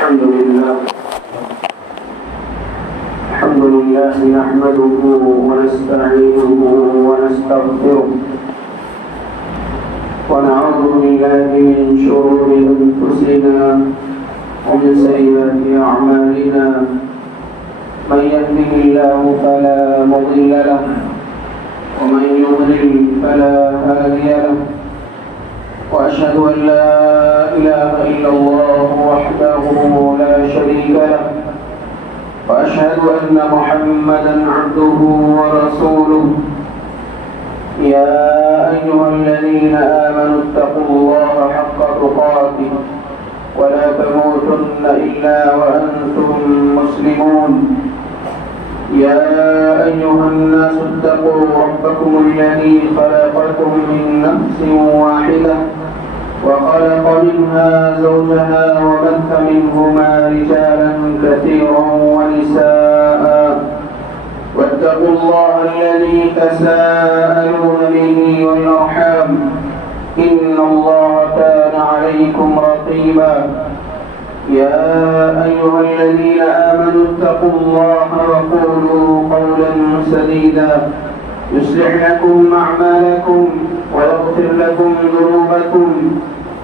الحمد لله نحمده ونستعينه ونستغفره ونعوذ بالله من شرور أنفسنا ومن سيئات أعمالنا من يهده الله فلا مضل له ومن يضلل فلا هادي له وأشهد أن لا إله إلا الله وحده لا شريك له وأشهد أن محمدا عبده ورسوله يا أيها الذين آمنوا اتقوا الله حق تقاته ولا تموتن إلا وأنتم مسلمون يا أيها الناس اتقوا ربكم الذي خلقكم من نفس واحدة وخلق منها زوجها وبث منهما رجالا كثيرا ونساء واتقوا الله الذي تساءلون به والأرحام إن الله كان عليكم رقيبا يا أيها الذين آمنوا اتقوا الله وقولوا قولا سديدا يصلح لكم أعمالكم ويغفر لكم ذنوبكم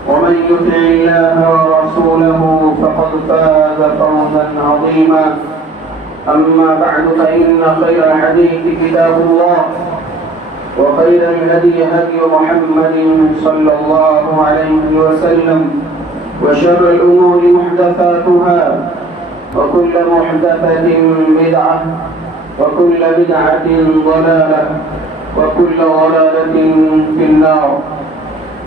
ومن يطع الله ورسوله فقد فاز فوزا عظيما أما بعد فإن خير الحديث كتاب الله وخير الهدي هدي محمد صلى الله عليه وسلم وشر الأمور محدثاتها وكل محدثة بدعة وكل بدعة ضلالة وكل ضلالة في النار.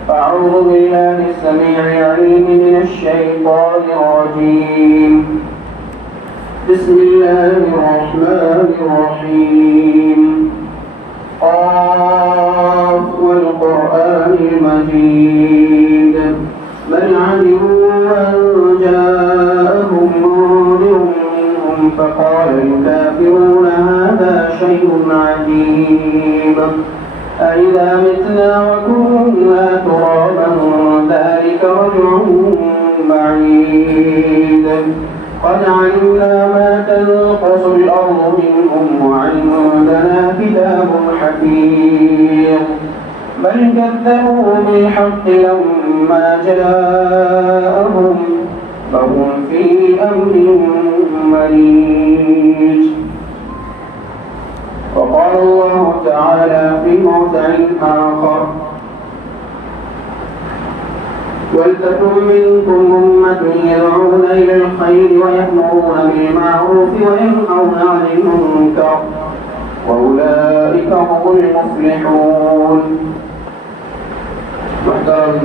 أعوذ بالله السميع العليم من الشيطان الرجيم. بسم الله الرحمن الرحيم. قاف والقرآن المجيد بل عجبوا أن جاءهم منذر منهم فقال الكافرون هذا شيء عجيب أإذا متنا وكنا ترابا ذلك رجع بعيد قد علمنا ما تنقص الأرض منهم وعندنا كتاب حفيظ بل كذبوا بالحق لما جاءهم فهم في أمر مريج. وقال الله تعالى في موضع آخر ولتكن منكم أمة يدعون إلى الخير ويأمرون بالمعروف وينهون عن المنكر وأولئك هم المفلحون. محترم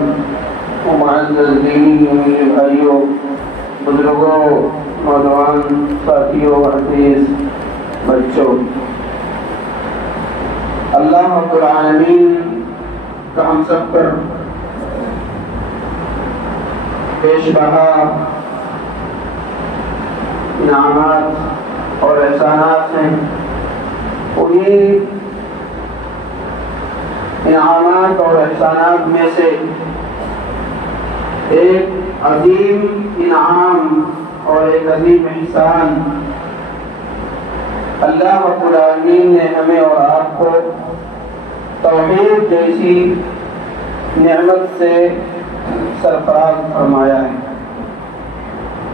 ومعزز دینی میرے بھائیوں، بزرگوں، نوجوان ساتھیوں، عزیز بچوں، اللہ رب العالمین کا ہم سب پر پیش بہا انعامات اور احسانات ہیں. انہیں انعامات اور احسانات میں سے ایک عظیم انعام اور ایک عظیم احسان اللہ رب العالمین نے ہمیں اور آپ کو توحید جیسی نعمت سے سرفراز فرمایا ہے،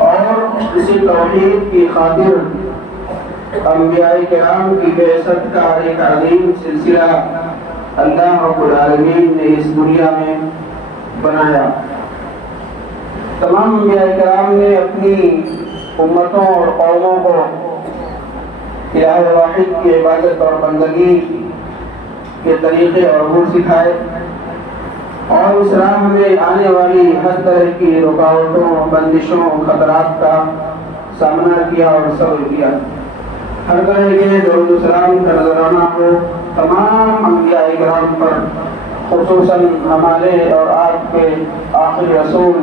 اور اسی توحید کی خاطر انبیاء کرام کی بعثت کا ایک عظیم سلسلہ اللہ رب العالمین نے اس دنیا میں بنایا. تمام انبیاء کرام نے اپنی امتوں اور قوموں کو الہ واحد کی عبادت اور بندگی کے طریقے اور امور سکھائے، اور اس راہ میں آنے والی ہر طرح کی رکاوٹوں، بندشوں، خطرات کا سامنا کیا اور صبر کیا. ہر طرح کے درود و سلام کا نذرانہ ہو تمام انبیاء کرام پر، خصوصاً ہمارے اور آپ کے آخری رسول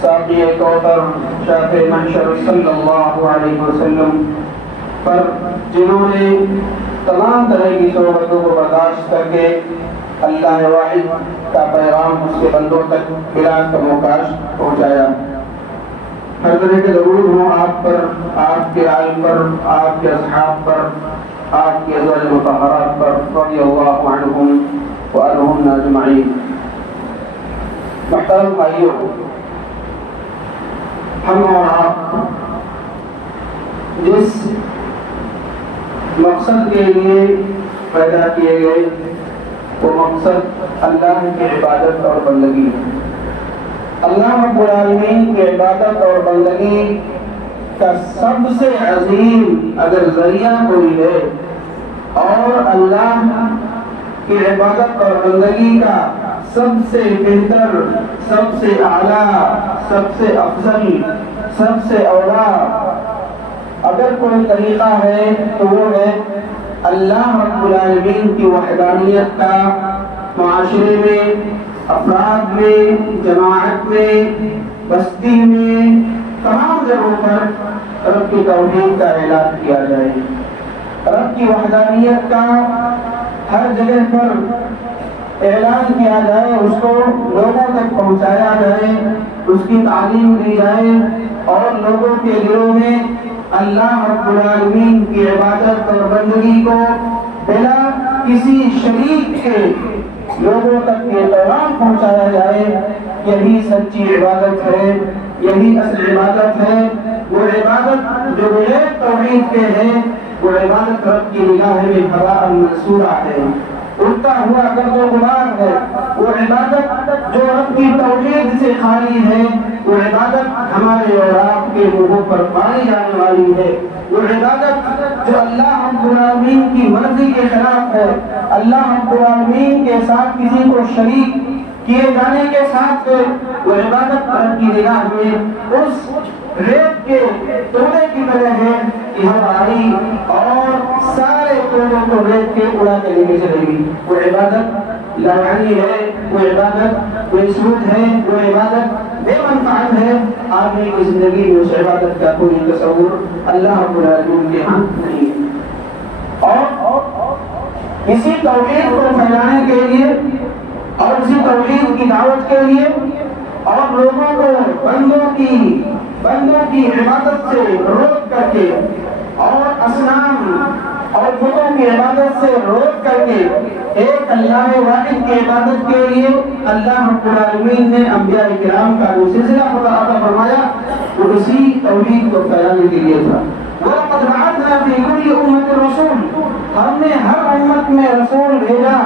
ساقی کوثر شافع محشر صلی اللہ علیہ وسلم پر، جنہوں نے تمام طرح کی صعوبتوں کو برداشت کر کے اللہ واحد کا پیغام اس کے بندوں تک بلا کم و کاش پہنچایا. ہر طرح کے درود ہوں آپ پر، آپ کے آل پر، آپ کے اصحاب پر، آپ کے ازواج مطہرات پر رضی اللہ عنہم وعنہم اجمعین۔ محترم بھائیوں، ہم اور آپ جس مقصد کے لیے پیدا کیے گئے وہ مقصد اللہ کی عبادت اور بندگی ہے۔ اللہ رب العالمین کی عبادت اور بندگی کا سب سے عظیم اگر ذریعہ کوئی ہے، اور اللہ کی عبادت اور بندگی کا سب سے بہتر، سب سے اعلیٰ، سب سے افضل، سب سے اولیٰ اگر کوئی طریقہ ہے تو وہ ہے اللہ رب العالمین کی وحدانیت کا معاشرے میں، افراد میں، جماعت میں، بستی میں، تمام جگہوں پر رب کی توحید کا اعلان کیا جائے، رب کی وحدانیت کا ہر جگہ پر اعلان کیا جائے، اس کو لوگوں تک پہنچایا جائے، اس کی تعلیم دی جائے، اور لوگوں کے دلوں میں اللہ رب العالمین کی عبادت اور بندگی کو بلا کسی شریک کے لوگوں تک یہ پیغام پہنچایا جائے۔ یہی سچی عبادت ہے، یہی اصل عبادت ہے، وہ عبادت جو بغیر توحید کے ہے، وہ عبادت رب کی نگاہ میں ہواء منصورہ ہے، اڑتا ہوا گرد و غبار ہے۔ وہ عبادت جو رب کی توحید سے خالی ہے، وہ عبادت ہمارے اور آپ کے منہوں پر پائی جانے والی ہے۔ وہ عبادت جو اللہ رب العالمین کی مرضی کے خلاف ہے، اللہ رب العالمین کے ساتھ کسی کو شریک کیے جانے کے ساتھ، وہ عبادت رب کی نگاہ میں اس ریت کے توڑے کی طرح ہے کہ ہم آئی اور سارے توڑوں کو ریت کے اڑا کے لے کے چلے گی۔ وہ عبادت لڑانی ہے، وہ عبادت بے سود ہے، وہ عبادت بے منفعت ہے۔ آدمی کی زندگی میں اس عبادت کا کوئی تصور اللہ رب العالمین کے ہاں نہیں ہے۔ اور اسی توحید کو پھیلانے کے لیے اور اسی توحید کی دعوت کے لیے اور لوگوں کو بندوں کی عبادت سے روک کر کے اور اصنام اور بتوں کی عبادت سے روک کر کے ایک اللہ واحد کی عبادت کے لیے اللہ رب العالمین نے انبیاء کرام کا جو سلسلہ عطا فرمایا وہ اسی توحید کو پھیلانے کے لیے تھا۔ وَلَقَدْ بَعَثْنَا فِي كُلِّ أُمَّةٍ رَسُولًا، ہم نے ہر امت میں رسول بھیجا،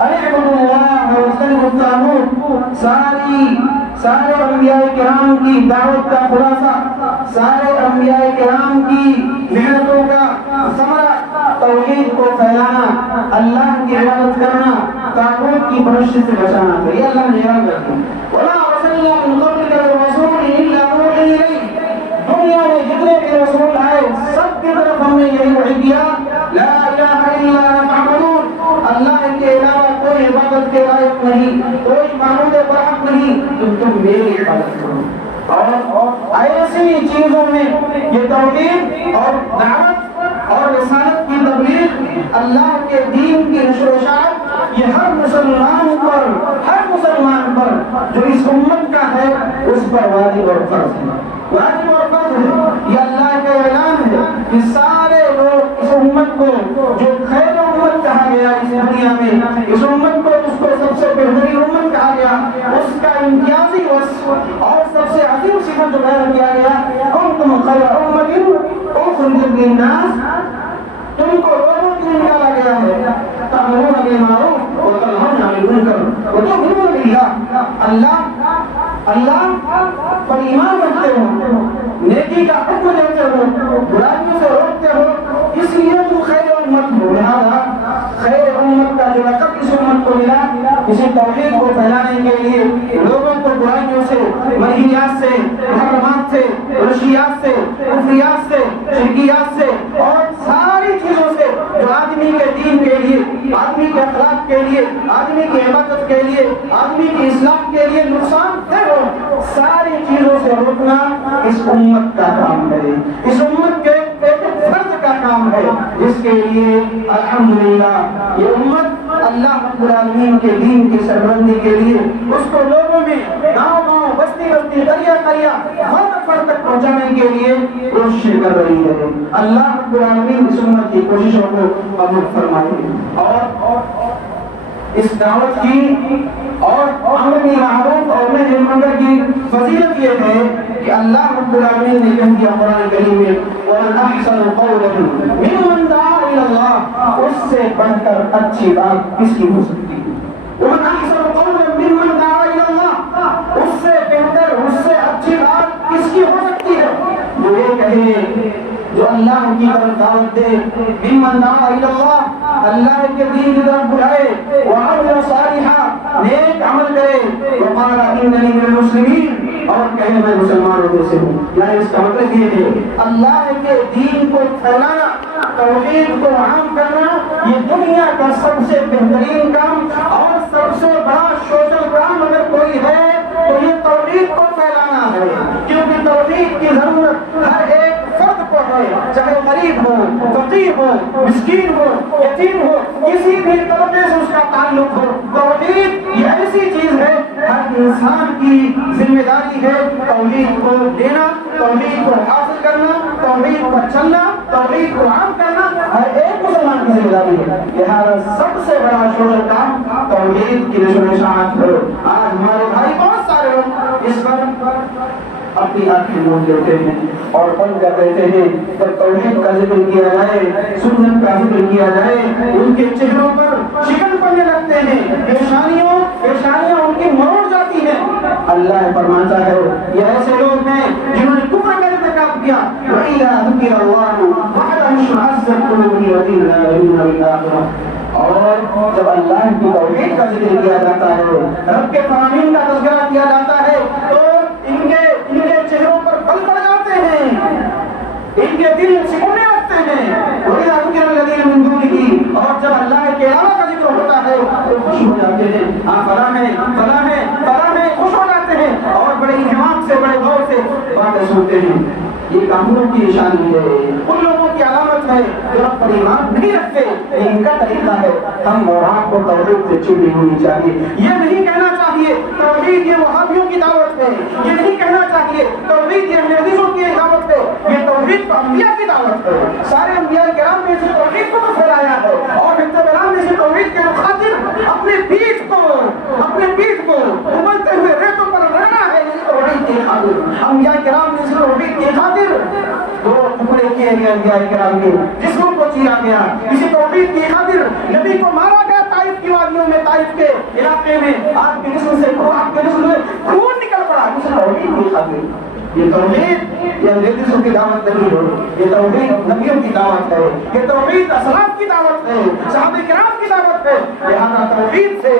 أَنِ اعْبُدُوا اللَّهَ وَاجْتَنِبُوا الطَّاغُوتَ۔ سارے انبیاء کرام کی دعوت کا خلاصہ، سارے انبیاء کرام کی محنتوں کا ثمرہ توحید کو پھیلانا، اللہ کی عبادت کرنا، طاغوت کی پرست سے بچانا تھا۔ یہ اللہ نے اعلان کر دیا۔ وَمَا أَرْسَلْنَا مِن قَبْلِكَ مِن رَّسُولٍ إِلَّا نُوحِي إِلَيْهِ، دنیا میں جتنے بھی رسول آئے سب کی طرف ہم نے یہی وحی کیا، لا الہ الا انت فاعبدون، اللہ کے علاوہ کوئی عبادت کے لائق نہیں، کوئی معبود برحق نہیں، تم میری عبادت کرو۔ اور ایسی چیزوں میں یہ توحید اور دعوت اور رسالت کی تبلیغ، اللہ کے دین کی نشر و اشاعت، یہ ہر مسلمان پر جو اس امت کا ہے اس پر واجب اور فرض ہے، واجب اور فرض ہے۔ یہ اللہ کا اعلان ہے کہ سارے لوگ اس امت کو جو خیر امت کہا گیا اس دنیا میں، اس امت کو جس کو سب سے بہترین امت کہا گیا، اس کا امتیازی وصف اور سب سے عظیم صفت جو بیان کیا گیا، کنتم خیر امت اخرجت للناس، تم کو لوگوں کے لیے نکالا گیا ہے، تأمرون بالمعروف وتنہون عن المنکر وتؤمنون باللہ، اللہ پر ایمان رکھتے ہو، نیکی کا حکم دیتے ہو، برائیوں سے روکتے ہو، اس لیے تم خیر امت ہو۔ لہذا خیر امت کا جو لقب اس امت کو ملا، اسی توحید کو پھیلانے کے لیے لوگوں کو برائیوں سے، منہیات سے، محرمات سے، رشیات سے، کفریات سے، شرکیات سے اور ساری چیزوں سے جو آدمی کے دین کے لیے، آدمی کے اخلاق کے لیے، آدمی کی عبادت کے لیے، آدمی کی اصلاح کے لیے نقصان دہ ہو، ساری چیزوں سے روکنا اس امت کا کام ہے، اس امت کے ایک فرد کا کام ہے، جس کے لیے الحمدللہ یہ امت اللہ رب العالمین کے دین کی سربلندی کے لیے اس کو لوگوں میں گاؤں گاؤں، بستی بستی، قریہ قریہ، فرد فرد بنانے کے لیے کوششیں کر رہی ہے۔ اللہ رب العالمین اس امت کی کوششوں کو قبول فرمائے اور اس دعوت کی اور امر بالمعروف اور نہی عن المنکر کی فضیلت یہ ہے کہ اللہ رب العالمین نے کہہ دیا قرآن کریم میں وَمَنْ أَحْسَنُ قَوْلًا مِمَّنْ دَعَا إِلَى اللَّهِ، اس سے بڑھ کر اچھی بات کس کی ہو سکتی ہے؟ وَمَنْ أَحْسَنُ قَوْلًا مِمَّنْ دَعَا إِلَى اللَّهِ، اس سے بہتر، اس سے اچھی بات کس کی ہو سکتی ہے؟ جو یہ کہے، جو اللہ کی طرف دعوت دے، ممن دعا الی اللہ، اللہ کے دین کی طرف بلائے، وعمل صالحا، نیک عمل کرے، وقال اننی من المسلمین، اور کہے میں مسلمانوں میں سے ہوں۔ یعنی اس کا مطلب یہ ہے اللہ کے دین کو پھیلانا، توحید کو عام کرنا، یہ دنیا کا سب سے بہترین کام اور سب سے بڑا سوشل کام اگر کوئی ہے تو یہ توحید کو پھیلانا ہے، کیونکہ توحید کی ضرورت ہر ایک فرد کو ہے، چاہے غریب ہو، فقیر ہو، مسکین ہو، یتیم ہو، کسی بھی طبقے سے اس کا تعلق ہو۔ توحید یہ ایسی چیز ہے، ہر انسان کی ذمہ داری ہے توحید کو دینا، توحید کو حاصل کرنا، توحید پر چلنا، توحید کو عام کرنا، ہر ایک مسلمان کی ذمہ داری ہے۔ لہذا سب سے بڑا شعور کام توحید کی نشر و اشاعت ہے۔ آج ہمارے بھائی بہت سارے لوگ اس پر اپنی آنکھیں موند لیتے ہیں اور بند کر دیتے ہیں۔ جب توحید کا ذکر کیا جائے، سنت کا ذکر کیا جائے، ان کے چہروں پر شکن پڑنے لگتے ہیں، پیشانیاں ان کی مروڑ جاتی ہیں۔ اللہ فرماتا ہے یہ ایسے لوگ ہیں جنہوں نے کفر کا ارتکاب کیا، وَإِذَا ذُكِرَ اللَّهُ وَحْدَهُ اشْمَأَزَّتْ قُلُوبُهُمْ وَإِذَا لَا يُؤْمِنُونَ بِالْآخِرَةِ، اور جب اللہ کی توحید کا ذکر کیا جاتا ہے، رب کے فرامین کا تذکرہ کیا جاتا ہے، تو ان کے چہروں پر پل پڑ جاتے ہیں، ان کے دل سکڑنے لگتے ہیں۔ وَإِذَا ذُكِرَ الَّذِينَ مِن دُونِهِ، اور جب اللہ کے علاوہ کا ذکر ہوتا ہے تو خوش ہو جاتے ہیں، ہاں فلاں ہے، خوش ہو جاتے ہیں اور بڑے انہمام سے، بڑے غور سے باتیں سنتے ہیں۔ یہ کافروں کی نشانی ہے، ان لوگوں کی علامت ہے جو رب پر ایمان نہیں رکھتے۔ ان کا طریقہ ہے ہم اور آپ کو توحید سے چھٹی ہونی چاہیے۔ یہ نہیں کہنا چاہیے توحید یہ وہابیوں کی دعوت ہے، یہ نہیں کہنا چاہیے توحید یہ حدیثوں کی دعوت ہے، یہ توحید تو انبیاء کی دعوت ہے۔ سارے انبیاء کرام نے اس توحید کو تو پھیلایا ہے، اور کرام نے اس توحید کے خاطر اپنے پیٹھ کو ابلتے ہوئے ریتوں پر رہنا ہے۔ اس توحید کی خاطر انبیاء کرام نے اس توحید کی خاطر دو ٹکڑے کیے گئے، انبیاء کرام کے جسموں کو چیرا گیا، اسی توحید کی خاطر نبی کو مارا گیا طائف کی وادیوں میں، طائف کے علاقے میں آپ کے جسم سے خون نکل پڑا، اس توحید کی خاطر۔ یہ توحید یہ انگریزوں کی دعوت نہیں ہے، یہ توحید نبیوں کی دعوت ہے، یہ توحید اسلاف کی دعوت ہے، صحابہ کرام کی دعوت ہے۔ لہذا توحید سے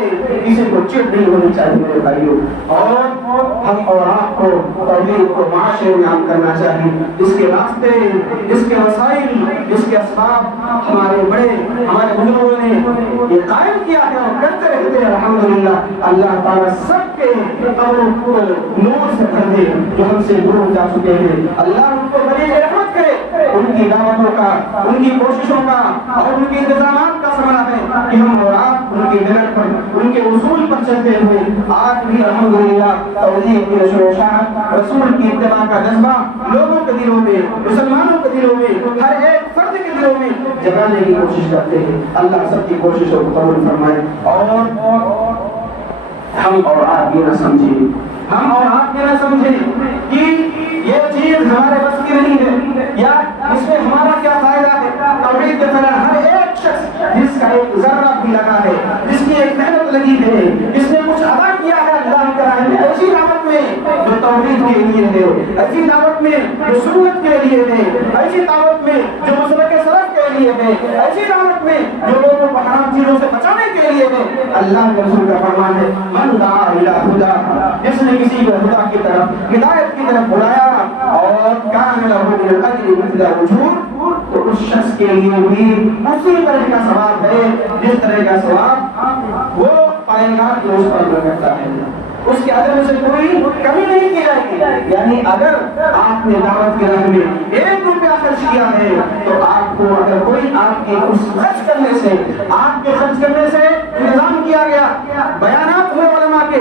کسی کو چڑ نہیں ہونی چاہیے میرے بھائیوں، اور ہم اور آپ کو توحید کو معاشرے میں عام کرنا چاہیے۔ اس کے راستے، اس کے وسائل، اس کے اسباب ہمارے بزرگوں نے یہ قائم کیا ہے اور کرتے رہتے ہیں۔ الحمدللہ اللہ تعالیٰ سب کے قبروں کو نور سے بھر دے جو ہم سے دور جا چکے ہیں، اللہ ان کو بڑی رحمت کرے۔ ان کی دعوتوں کا، ان کی کوششوں کا اور ان کے انتظامات کا ثمرہ ہے کہ ہم اور آپ ان کی ڈگر پر، ان کے اصول پر چلتے ہوئے آج بھی الحمدللہ توحید کی نشر و اشاعت، رسول کی اتباع کا جذبہ لوگوں کے دلوں میں، مسلمانوں کے دلوں میں، ہر ایک فرد کے دلوں میں جگانے کی کوشش کرتے ہیں۔ اللہ سب کی کوششوں کو قبول فرمائے، اور ہم اور آپ یہ نہ سمجھیں کہ یہ چیز ہمارے بس کی نہیں ہے یا اس میں ہمارا کیا فائدہ ہے۔ توحید کے طرح ہر ایک شخص جس کا ایک ذرہ بھی لگا ہے، جس کی ایک محنت لگی ہے، جس نے کچھ ادا کیا ہے اللہ کے راہ میں، ایسی دعوت میں جو توحید کے لیے ہے، ایسی دعوت میں جو سنت کے لیے ہے، ایسی دعوت میں جو مسلک سلف کے لیے ہے، ایسی دعوت میں جو لوگوں کو حرام چیزوں سے بچانے کے لیے ہے۔ اللہ کے رسول کا فرمان ہے من دعا الی ہدی، جس نے کسی کو خدا کی طرف، ہدایت کی طرف بلایا اور کان لہ من الاجر مثل اجور، تو اس شخص کے لیے بھی اسی طرح کا ثواب ہے جس طرح کا ثواب وہ پائے گا جو اس پر کرتا ہے، اس کے اجر میں سے کوئی کمی نہیں کی جائے گی۔ یعنی اگر آپ نے دعوت کے راہ میں 1 روپیہ خرچ کیا ہے تو آپ کو اگر کوئی آپ کے اس خرچ کرنے سے، آپ کے خرچ کرنے سے انتظام کیا گیا، بیانات ہوئے علماء کے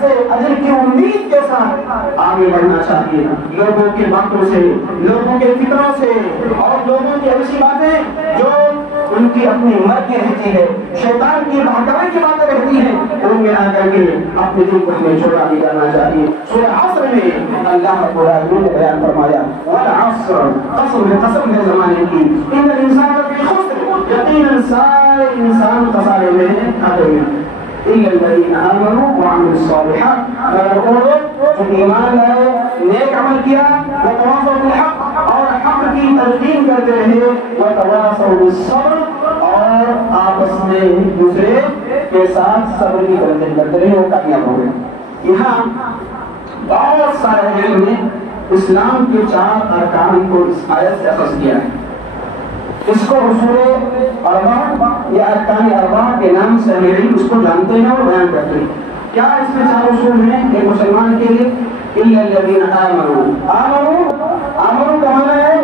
سے اجر کی امید کے ساتھ آگے بڑھنا چاہیے. لوگوں کی باتوں سے, لوگوں کے فکروں سے اور لوگوں کی ایسی باتیں جو ان کی اپنی مرضی رہتی ہے, شیطان کی بہکاوے کی باتیں رہتی ہیں, ان میں آ کر کے اپنے دل کو ہمیں چھوٹا نہیں کرنا چاہیے. سورہ عصر میں اللہ رب العالمین نے بیان فرمایا والعصر, قسم ہے زمانے کی, ان الانسان لفی خسر, یقیناً سارے انسان خسارے میں ہیں, کھاتے ہیں, الا الذین آمنوا وعملوا الصالحات, مگر وہ لوگ جو ایمان لائے, نیک عمل کیا, وتواصوا بالحق, اور حق کی تلقین کرتے رہے, وتواصوا بالصبر, اور آپس میں ایک دوسرے کے ساتھ صبر کی تلقین کرتے رہے, وہ کامیاب ہو گئے. یہاں بہت سارے علم نے اسلام کے 4 ارکان کو اس آیت سے اخذ کیا ہے. اس کو اصول اربع یا ارکان اربع کے نام سے ہم اس کو جانتے ہیں اور بیان کرتے ہیں. کیا اس میں 4 اصول ہیں ایک مسلمان کے لیے؟ الا الذین آمنوا, آمنوا کا معنی ہے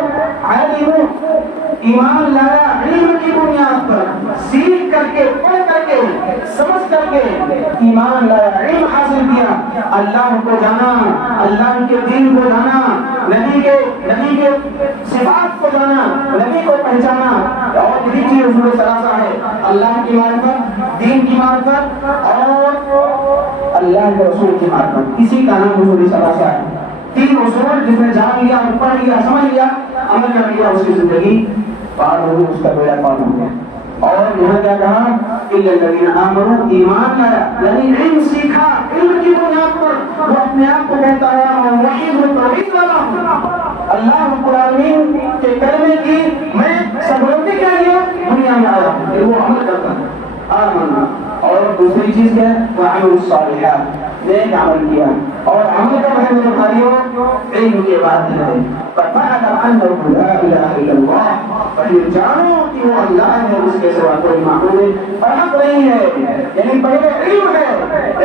علموا, ایمان لایا علم کی بنیاد پر, سیکھ کر کے, پڑھ کر کے, سمجھ کر کے ایمان لایا, علم حاصل کیا, اللہ کو جانا, اللہ کے دین کو جانا, نبی کے صفات کو جانا, نبی کو پہچانا, اور یہی چیز اصول ثلاثہ ہے, اللہ کی معرفت, دین کی معرفت اور اللہ کے رسول کی معرفت. اسی کا نام اصول ثلاثہ ہے. 3 اصول جس نے جان لیا, پڑھ لیا, سمجھ لیا, عمل کر لیا, اس کی زندگی پار ہو گئی, اس کا بیڑا پار ہو گیا. اور یہاں کیا کہا الا الذین آمنوا, ایمان لایا یعنی علم سیکھا, علم کی بنیاد پر وہ اپنے آپ کو کہتا ہے موحد و توحید والا ہوں, اللہ رب العالمین کے کلمے کی میں سربلندی کے لیے دنیا میں آیا ہوں, وہ عمل کرتا ہے. آمنا, اور دوسری چیز کیا ہے وعملوا الصالحات, نیک عمل کیا, اور عمل کا ہے میرے بھائیوں علم کے بعد ہے. فَفَعَلَ أَنَّهُ لَا إِلَهَ إِلَّا اللَّهُ, پھر جانو کہ وہ اللہ ہے, اس کے سوا کوئی معبود برحق نہیں ہے. یعنی پہلے علم ہے,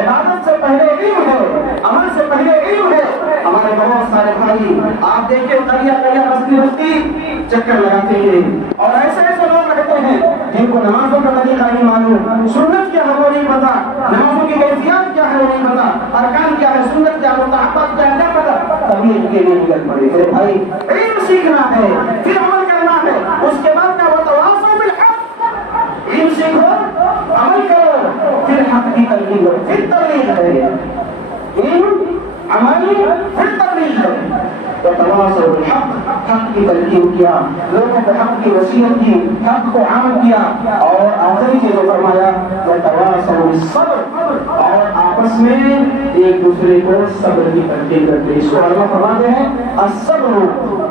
عبادت سے پہلے علم ہے, عمل سے پہلے علم ہے. ہمارے بہت سارے بھائی آپ دیکھیں قریہ بستی چکر لگاتے ہیں, اور ایسے لوگ رہتے ہیں جن کو نمازوں کا طریقہ نہیں معلوم, سنت کیا ہے وہ نہیں پتا, نمازوں کی کیفیات کیا ہے وہ نہیں پتا, ارکان کیا ہے, سنت کیا ہے, مستحبات کیا ہے, نہیں پتا, تبھی ان کے لیے مدد پڑے. میرے بھائی علم سیکھنا ہے, پھر عمل کرنا ہے, اس کے بعد کا وتواصوا بالحق, علم سیکھو, عمل کرو, پھر حق کی تلقین کرو, پھر تبلیغ ہے. علم, عمل, پھر تبلیغ ہے. وتواصوا بالحق, حق کی تلقین کیا, لوگوں کو حق کی وصیت کی, حق کو عام کیا, اور آخری چیز فرمایا وتواصوا بالصبر, اور آپس میں ایک دوسرے کو صبر کی تلقین کرتے. اس کو علماء فرماتے ہیں الصبر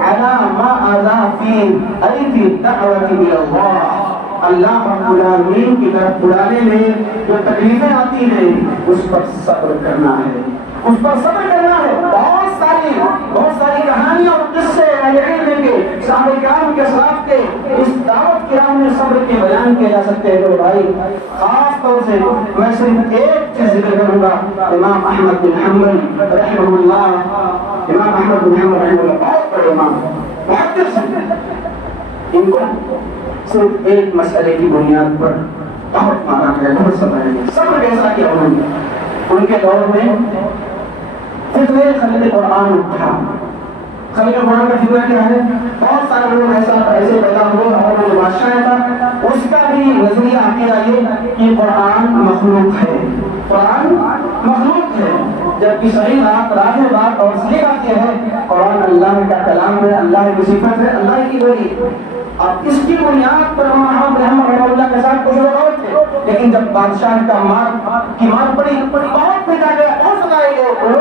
علی ما اذا فی ای فی الدعوۃ الی اللہ, اللہ رب العالمین کی طرف بلانے میں جو تکلیفیں آتی ہیں اس پر صبر کرنا ہے, اس پر صبر کرنا ہے. بہت ساری کہانیاں اور قصے اہل علم کے, صحابہ کرام کے سلف کے اس دعوت کی راہ میں صبر کے بیان کیے جا سکتے ہیں. میرے بھائی خاص طور سے میں صرف ایک چیز ذکر کروں گا, امام احمد بن حنبل رحمہ اللہ. امام احمد بن حنبل رحمہ اللہ بہت بڑے امام, محدث ہیں. ان کو صرف ایک مسئلے کی بنیاد پر بہت مارا گیا, بہت ستایا گیا. صبر کیسا کیا انہوں نے؟ ان کے دور میں فتنہ خلق قرآن اٹھا. خلق قرآن کا فتنہ کیا ہے؟ بہت سارے لوگ ایسے پیدا ہوئے, اور وہ بادشاہ تھا, اس کا بھی نظریہ عقیدہ یہ کہ قرآن مخلوق ہے, قرآن مخلوق ہے, جبکہ صحیح بات اور صحیح بات یہ ہے قرآن اللہ کا کلام ہے, اللہ کی صفت ہے, اللہ کی بولی. اب اس کی بنیاد پر محمد رحمہ اللہ کے ساتھ کچھ لوگ اور تھے, لیکن جب بادشاہ کا مار پڑی, بہت پیٹا گیا, بہت ستائے گئے,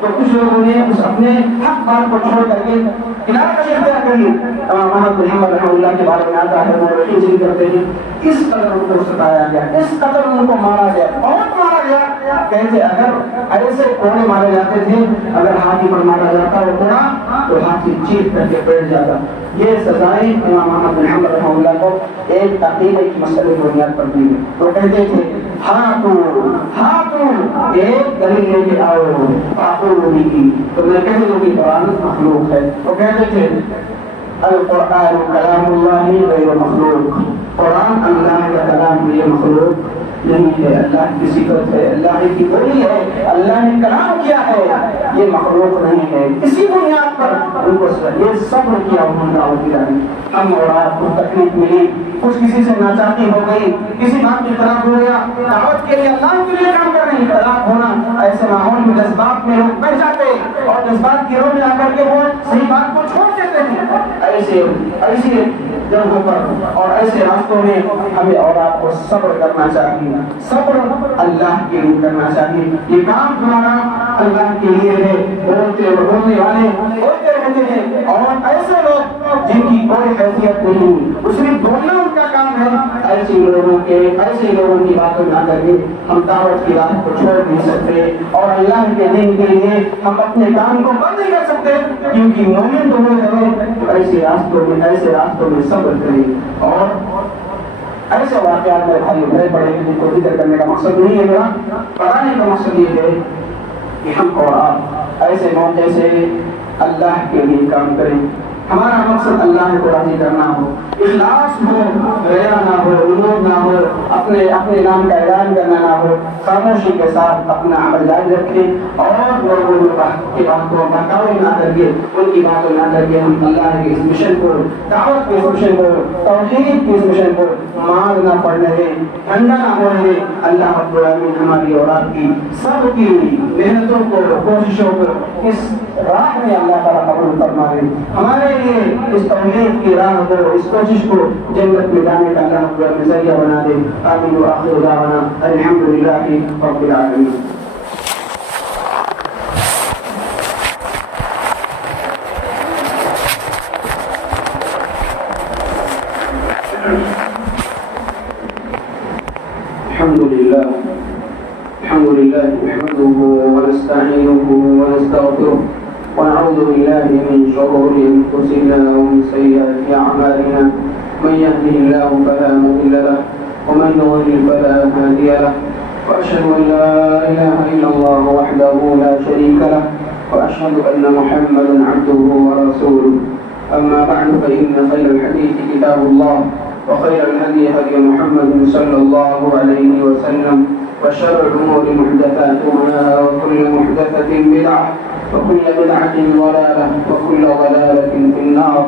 تو کچھ لوگوں نے اس اپنے حق بات کو چھوڑ کر کے کنارہ کشی اختیار کر لی. محمد رحمہ اللہ کے بارے میں آتا ہے وہ رحیم ذکر کرتے ہیں اس قدر ان کو ستایا گیا, اس قدر ان کو مارا گیا, بہت مارا گیا. کہتے اگر ایسے کوڑے مارے جاتے تھے, اگر ہاتھی پر مارا جاتا وہ کوڑا تو ہاتھی چیخ کر کے بیٹھ جاتا. یہ سزائیں امام احمد بن حنبل رحمہ اللہ کو ایک عقیدے کی مسئلے کی بنیاد پر دی گئی. وہ کہتے تھے ہاتھوں ایک دلیل لے کے آؤ, تو میں کہہ دوں کہ قرآن مخلوق ہے. وہ کہتے تھے القرآن کلام اللہ غیر مخلوق, قرآن اللہ کا کلام, یہ مخلوق نہیں ہے، اللہ کی صفت ہے، اللہ کی بولی ہے، اللہ نے کلام کیا ہے، یہ مخلوق نہیں ہے۔ اسی بنیاد پر ان کو یہ صبر کیا انہوں نے دعوت دلائی۔ ہم اور آپ کو تکلیف ملی، کچھ کسی سے ناچاکی ہو گئی، کسی بات کی طرف ہو گیا، دعوت کے لیے اللہ کے لیے کام کر رہے ہیں، طلاق ہونا، ایسے ماحول میں جذبات میں لوگ بڑھ جاتے اور جذبات کی رو میں آ کر کے وہ صحیح بات کو چھوڑ دیتے ہیں۔ ایسی جگہوں پر اور ایسے راستوں میں ہمیں اور آپ کو صبر کرنا چاہیے، صبر اللہ کے لیے کرنا چاہیے۔ یہ کام ہمارا اللہ کے لیے ہے۔ بولنے والے بولتے رہتے ہیں اور ایسے لوگ جن کی کوئی حیثیت نہیں، صرف بولنا ان کا کام ہے، ایسے لوگوں کی باتوں میں آ کر کے ہم دعوت کی راہ کو چھوڑ نہیں سکتے اور اللہ کے دین کے لیے ہم اپنے کام کو بند نہیں کر سکتے، کیونکہ مومن تو وہ ہے ایسے راستوں میں صبر کرے۔ اور ایسے واقعات میں بھائی بڑے بڑے جن کو ذکر کرنے کا مقصد نہیں ہے، میرا بتانے کا مقصد یہ ہے کہ ہم اور آپ ایسے موقع سے اللہ کے لیے کام کریں۔ ہمارا مقصد اللہ کو راضی کرنا ہو، اخلاص ہو، غیرہ نہ ہو، علوم نہ ہو، اپنے نام کا اعلان کرنا نہ ہو، خاموشی کے ساتھ اپنا عمل جاری رکھیں اور لوگوں کی بات کو بہکاوے نہ کر کے، ان کی باتوں نہ کر کے ہم اللہ کے اس مشن کو، دعوت کے اس مشن کو، توحید کے اس مشن کو مار نہ پڑنے دیں، ٹھنڈا نہ ہونے دیں۔ اللہ رب العالمین ہماری اور آپ کی سب کی محنتوں کو، کوششوں کو اس راہ میں اللہ تعالیٰ قبول فرما دے۔ ہمارے لیے اس توحید کی راہ کو، اس کوشش کو جنت میں جانے کا اللہ رب العالمین ذریعہ بنا دے۔ آمین وآخر دعوانا الحمدللہ رب العالمین۔ الحمد لله نحمده ونستعينه ونستغفره ونعوذ بالله من شرور أنفسنا ومن سيئات أعمالنا، من يهده الله فلا مضل له ومن يضلل فلا هادي له، وأشهد أن لا إله إلا الله وحده لا شريك له، وأشهد أن محمدا عبده ورسوله. أما بعد فإن خير الحديث كتاب الله، وخير الهدي هدي محمد صلى الله عليه وسلم، وشر الأمور محدثاتها، وكل محدثة بدعة، وكل بدعة ضلالة، وكل ضلالة في النار.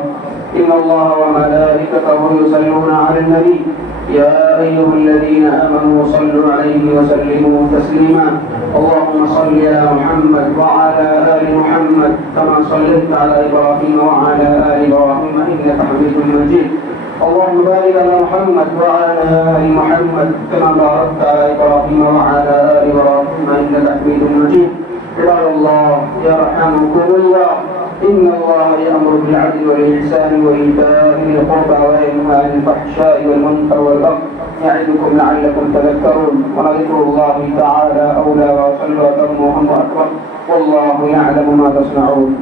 إن الله وملائكته يصلون على النبي، يا أيها الذين آمنوا صلوا عليه وسلموا تسليما. اللهم صل على محمد وعلى آل محمد كما صليت على إبراهيم وعلى آل إبراهيم إنك حميد مجيد. اللهم بارك على محمد وعلى آل محمد كما باركت على إبراهيم وعلى آل إبراهيم إنك حميد مجيد. عباد الله يرحمكم الله، إن الله يأمر بالعدل والإحسان وإيتاء ذي القربى وينهى عن الفحشاء والمنكر والبغي يعظكم لعلكم تذكرون. ولذكر الله تعالى أولى وصلوا وتموا أكبر، والله يعلم ما تصنعون.